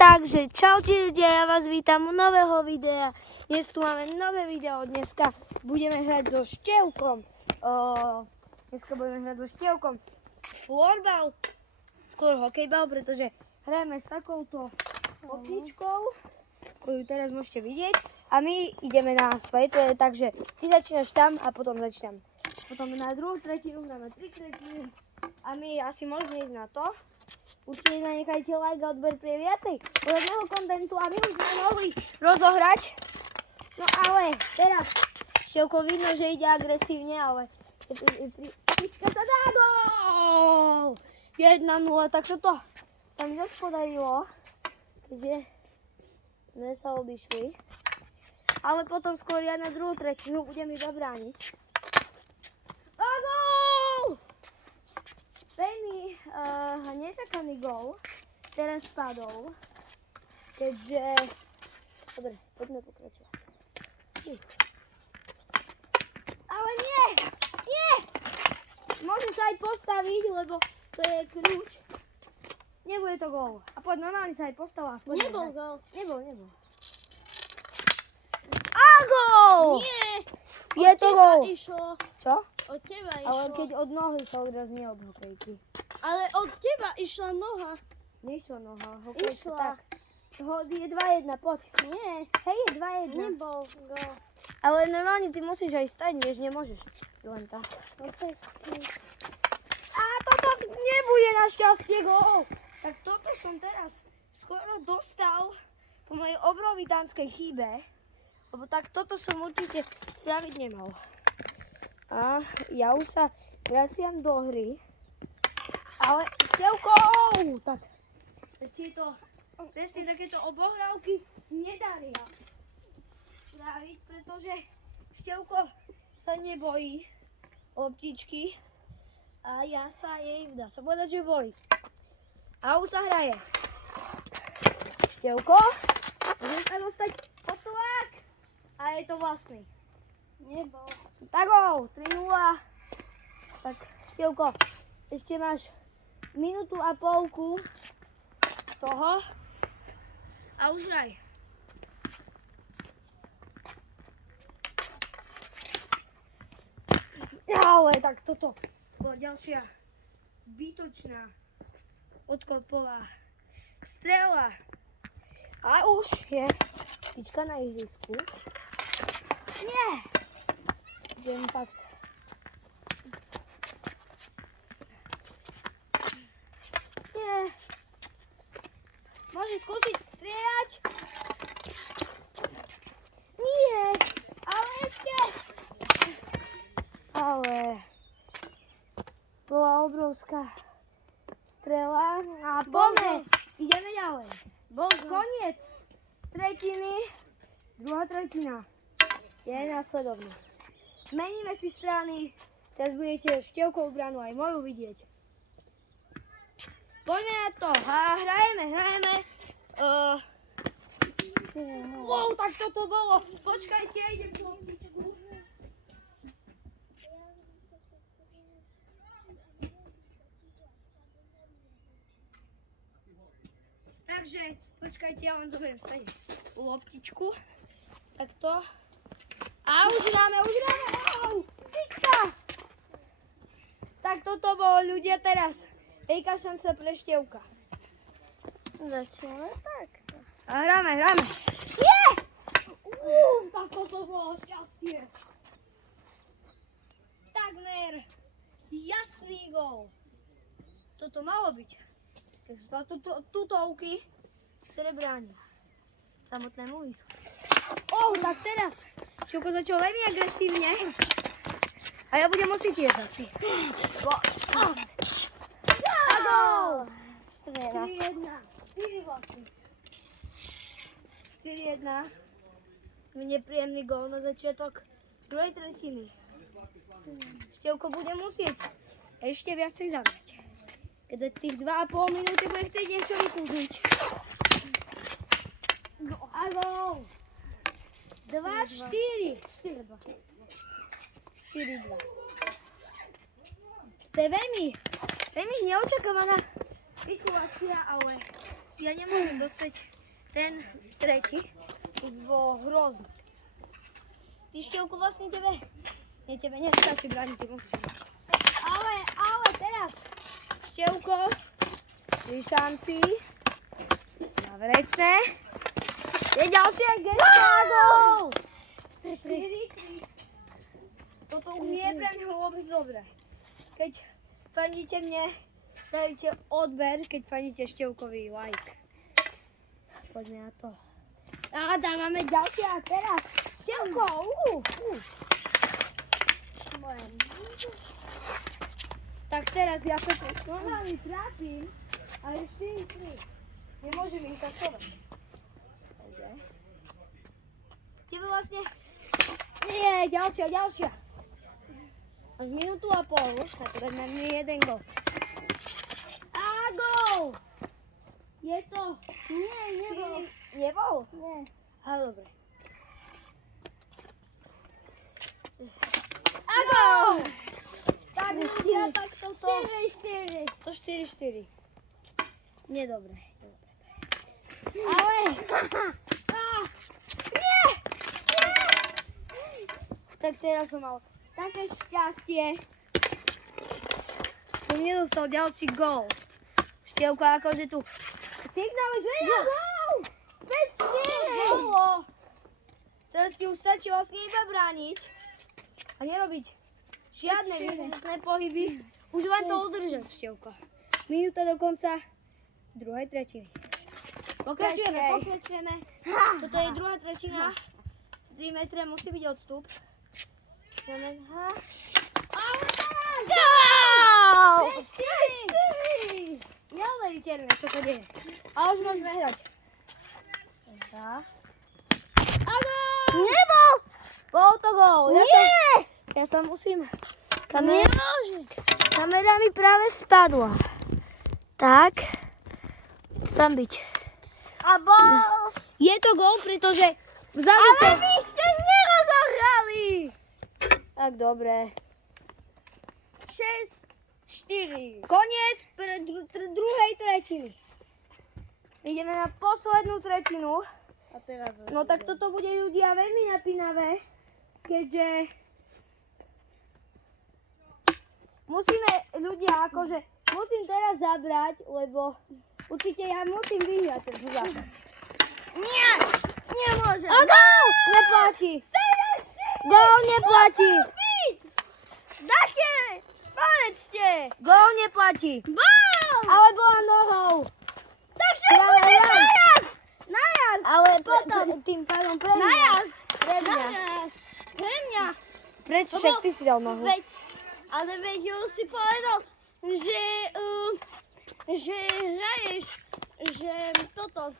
Takže čaute ľudia, ja vás vítam u nového videa. Dnes tu máme nové video, dneska budeme hrať so Števkom. Florbal, skôr hokejbal, pretože hrajeme s takouto optičkou, ktorú teraz môžete vidieť. A my ideme na svetle, takže ty začínaš tam a potom začínam. Potom na druhú tretinu, dáme 3 tretiny a my asi môžeme ísť na to. Určite zanechajte like a odber pre viacej podobného kontentu, aby už sme mohli rozohrať. No ale teraz Števko vidno, že ide agresívne, ale pička sa dá gól! 1-0, takže to sa mi zase podarilo, keďže sme sa obišli. Ale potom skôr ja na druhú tretinu budem iba brániť. A gól! Veľmi nečakaný gól teraz spadol, keďže... Dobre, poďme pokračovať. Ale nie! Nie! Môže sa aj postaviť, lebo to je kľúč. Nebude to gól. A poď, normálne sa aj postavila. Nebol gól. Nebol. A gól! Nie! Je to gól. Išlo. Čo? Od teba išlo. Ale keď od nohy sa odraz nie od hokejky. Ale od teba išla noha. Nešla noha, hokejka Išla. tak. Je 2-1, poď. Nie. Hej, je 2-1. Nebol gól. Ale normálne ty musíš aj stať, než nemôžeš. Len tak. A toto nebude našťastie gól. Tak toto som teraz skoro dostal po mojej obrovitánskej chybe. Lebo tak toto som určite spraviť nemal. A ja už sa vraciam do hry. Ale Števko! Tak presne takéto obohrávky nedaria spraviť, pretože Števko sa nebojí optičky a ja sa jej, dá sa povedať, že bojí. A už sa hraje. Števko, môžem sa dostať pod tlak a je to vlastný. Nebol. Tak gól, 3-0. Tak Števko, ešte máš minútu a polku toho a už hraj. Ale tak toto bola ďalšia zbytočná odkopová strela. A už je tyčka na ihrisku. Nie! Idem fakt. Nie. Môžeš skúsiť strieľať? Nie. Ale ešte. Ale bola obrovská strela. A poďme. Ideme ďalej. Bol Koniec tretiny. Druhá tretina je následovná. Meníme si strany. Teraz budete Števkovú branu aj moju vidieť. Poďme na to. Hrajeme. Wow, tak toto bolo. Počkajte, idem tú optičku. Takže, počkajte, ja len zoberiem stane loptičku. Takto. A už hráme. Au, tyčka. Tak toto bolo, ľudia, teraz. Hejka šanca pre Števka. Začneme takto. A hráme. Nie! Tak toto bolo šťastie. Takmer jasný gól. Toto malo byť. To sú tutovky, ktoré bránia samotnému výslu. Tak teraz Števko začal veľmi agresívne. A ja budem musieť tiež asi. A gól! 4-1. 4-1. Nepríjemný gól na začiatok druhej tretiny. Števko bude musieť ešte viacej zabrať. Keď za tých 2,5 minúty bude chcieť niečo vykúzniť. A gól! 2-4. 4-2. To je veľmi neočakávaná situácia, ale ja nemôžem dostať ten tretí. To by bolo hrozné. Ty Števko vlastne tebe nestačí brániť, ty musíš. Ale teraz Števko, pri šanci, záverečné. Je ďalšia gol! 4-3. Toto už nie je pre mňa vôbec dobré. Keď fandíte mne, dajte odber, keď fandíte Števkovi like. Poďme na to. A dávame ďalšie a teraz Števko! Tak teraz ja sa normálne trápim, ale 4-3. Nemôžem ich kasovať. Tebe vlastne... Nie, ďalšia. Až minútu a pol, tak to dáme jeden gol. A gol! Je to... Nie, nebol. Nebol? Nie. Ale dobre. A gol! Tak, to 4-4. To 4-4. Nie dobre. Ale... Nie! Tak teraz som mal také šťastie. Som nedostal ďalší gól. Števko akože tu signalizuje na gól! 5-4! Teraz si už stačí vlastne iba brániť a nerobiť žiadne výrazné pohyby. Už len to udržať, Števko. Minúta do konca druhej tretiny. Pokračujeme. Toto je druhá tretina. 3 metre musí byť odstup. Gól! 4-4! Neuveriteľné, čo sa deje. A už môžeme hrať. A gól! Nebol! Bol to gól. Ja sa musím... Kamera mi práve spadla. Tak. Tam byť. A bol! Je to gól, pretože vzadu... Ale vy ste nerozohrali! Tak dobre. 6-4. Koniec druhej tretiny. Ideme na poslednú tretinu. A teraz... No tak toto bude ľudia veľmi napínavé, keďže musíme musím teraz zabrať, lebo určite ja musím vyhrať ten zápas. Nie! Nemôžem! A gól! Neplatí! Gól neplatí! Dáte! Povedzte! Gól neplatí! Bol! Ale bola nohou! Takže Práve bude raz. najazd! Najazd! Ale Potom. tým pádom pre mňa. Najazd! Pre mňa. Najazd! Pre mňa! Prečo však ty si dal nohu? Ale veď si povedal, že hraješ, že toto,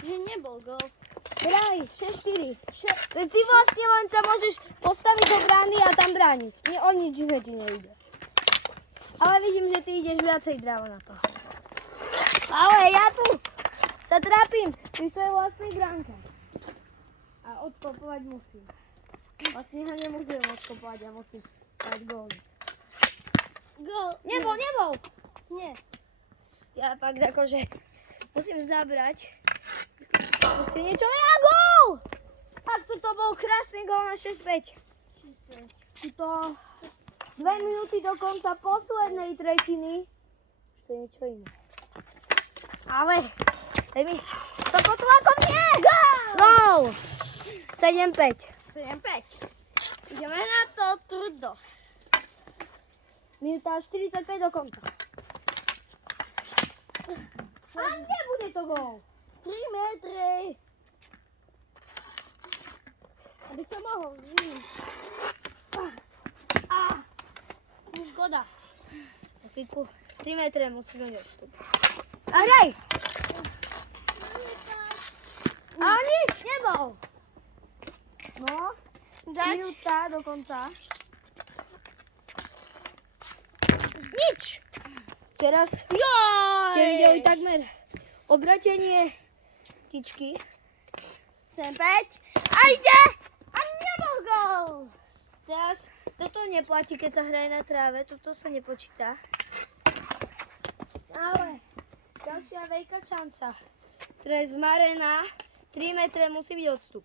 že nebol gól. Hraj, 6-4. Ty vlastne len sa môžeš postaviť do brány a tam brániť. O nič iné ti nejde. Ale vidím, že ty ideš viacej drávo na to. Ale ja tu sa trápim pri svojej vlastnej bránke. A odkopovať musím. Vlastne ho nemusím odkopovať, ja musím dať gól. Gól. Nebol! Nie. Ja fakt akože musím zabrať. Ešte niečo a gól! Tak toto bol krásny gól na 6-5. Tuto 2 minúty do konca poslednej tretiny. To je niečo iné. Ale, daj mi to pod tlakom, nie! Gól! 7-5. 7-5. Ideme na to trudo. Minúta 45 do konca. A kde bude to gól? 3 metre. Aby som mohol zvíť. Škoda. Za chvíľku 3 metre musíme odstup. A hraj! A nič, nebol. No, minúta do konca. Nič. Teraz ste videli takmer obratenie tyčky. 7-5. A ide! A nebol gól. Teraz toto neplatí, keď sa hraje na tráve, toto sa nepočíta. Ale Ďalšia veľká šanca. Teraz zmarená. 3 metre musí byť odstup.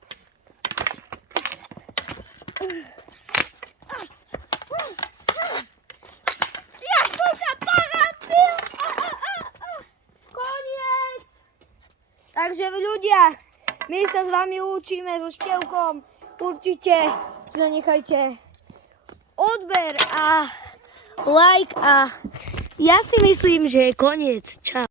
Ja som ťa porabil! Koniec! Takže ľudia, my sa s vami učíme so Števkom. Určite zanechajte odber a like a ja si myslím, že je koniec. Čau.